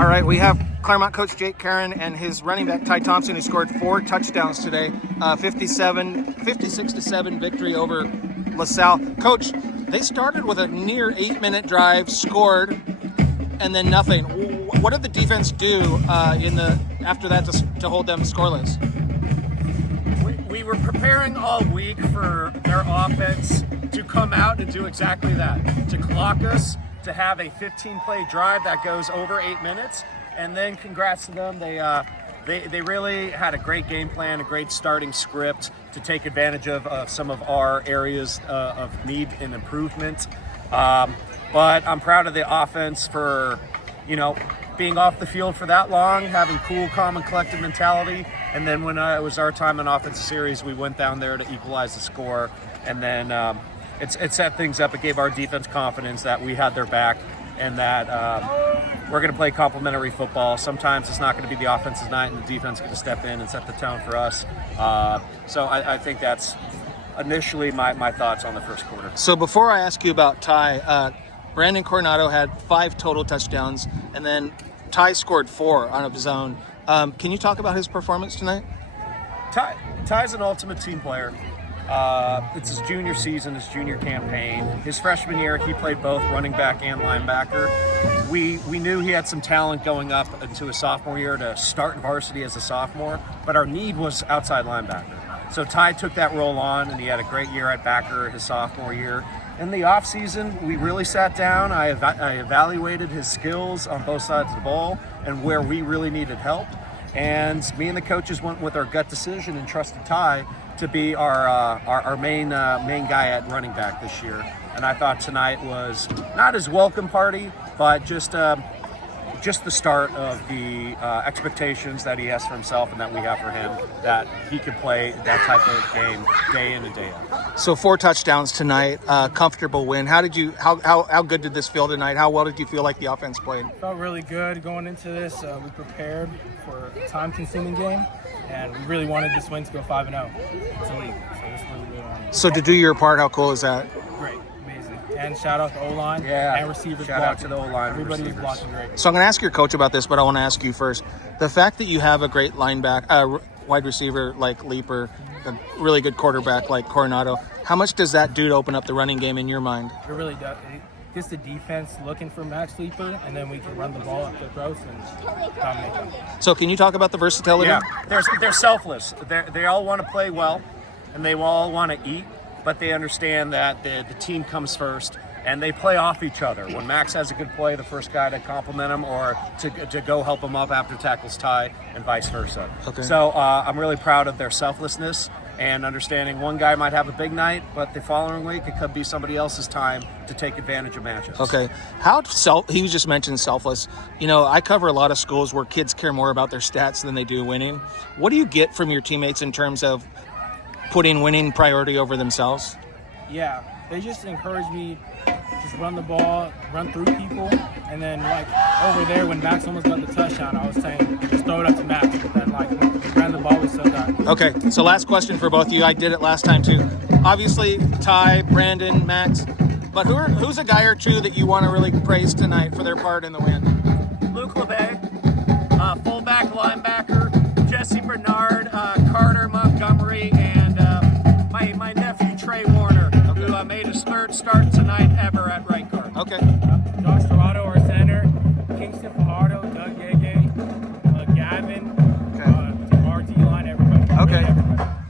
All right, we have Claremont coach Jake Caron and his running back Ty Thompson, who scored 4 touchdowns today. 56-7 victory over LaSalle. Coach, they started with a near 8-minute drive, scored, and then nothing. What did the defense do after that to hold them scoreless? We were preparing all week for their offense to come out and do exactly that, to clock us, to have a 15-play drive that goes over 8 minutes, and then congrats to them. They really had a great game plan, a great starting script to take advantage of some of our areas of need and improvement. But I'm proud of the offense for, being off the field for that long, having cool, calm, and collective mentality. And then when it was our time in offensive series, we went down there to equalize the score, and then it set things up. It gave our defense confidence that we had their back and that we're going to play complementary football. Sometimes it's not going to be the offense's night and the defense is going to step in and set the tone for us. So I think that's initially my thoughts on the first quarter. So before I ask you about Ty, Brandon Coronado had 5 total touchdowns, and then Ty scored 4 on his own. Can you talk about his performance tonight? Ty's an ultimate team player. It's his junior season, his junior campaign. His freshman year, he played both running back and linebacker. We knew he had some talent going up into his sophomore year to start in varsity as a sophomore, but our need was outside linebacker. So Ty took that role on, and he had a great year at backer his sophomore year. In the offseason, we really sat down. I evaluated his skills on both sides of the ball and where we really needed help. And me and the coaches went with our gut decision and trusted Ty to be our main guy at running back this year. And I thought tonight was not his welcome party, but just the start of the expectations that he has for himself and that we have for him, that he could play that type of game day in and day out. So 4 touchdowns tonight, comfortable win. How good did this feel tonight? How well did you feel like the offense played? Felt really good going into this. We prepared for a time-consuming game, and we really wanted this win to go 5-0 to league. So this was really wanted. So to do your part, how cool is that? Great, amazing. And shout out to O-line and receivers. Shout out to the O-line. Everybody was blocking great. So I'm going to ask your coach about this, but I want to ask you first. The fact that you have a great wide receiver like Leaper, a really good quarterback like Coronado, how much does that do to open up the running game in your mind? It really does. It gets the defense looking for Max Leaper, and then we can run the ball up the throats and dominate them. So can you talk about the versatility? Yeah, they're selfless. They all want to play well, and they all want to eat, but they understand that the team comes first, and they play off each other. When Max has a good play, the first guy to compliment him or to go help him up after tackles Ty, and vice versa. Okay. So I'm really proud of their selflessness and understanding one guy might have a big night, but the following week it could be somebody else's time to take advantage of matchups. Okay. He just mentioned selfless. I cover a lot of schools where kids care more about their stats than they do winning. What do you get from your teammates in terms of putting winning priority over themselves? Yeah, they just encourage me, just run the ball, run through people, and then over there when Max almost got the touchdown, I was saying just throw it up to Max, but then ran the ball, we still got it. Okay, so last question for both of you. I did it last time too. Obviously, Ty, Brandon, Max, but who's a guy or two that you want to really praise tonight for their part in the win? Luke LeBay, fullback, linebacker, Jesse Bernard, Carter Montgomery, and my nephew Trey Warner, who made his 3rd start tonight ever at right guard. Okay. Josh Dorado, our center, Kingston Fajardo, Doug Yege,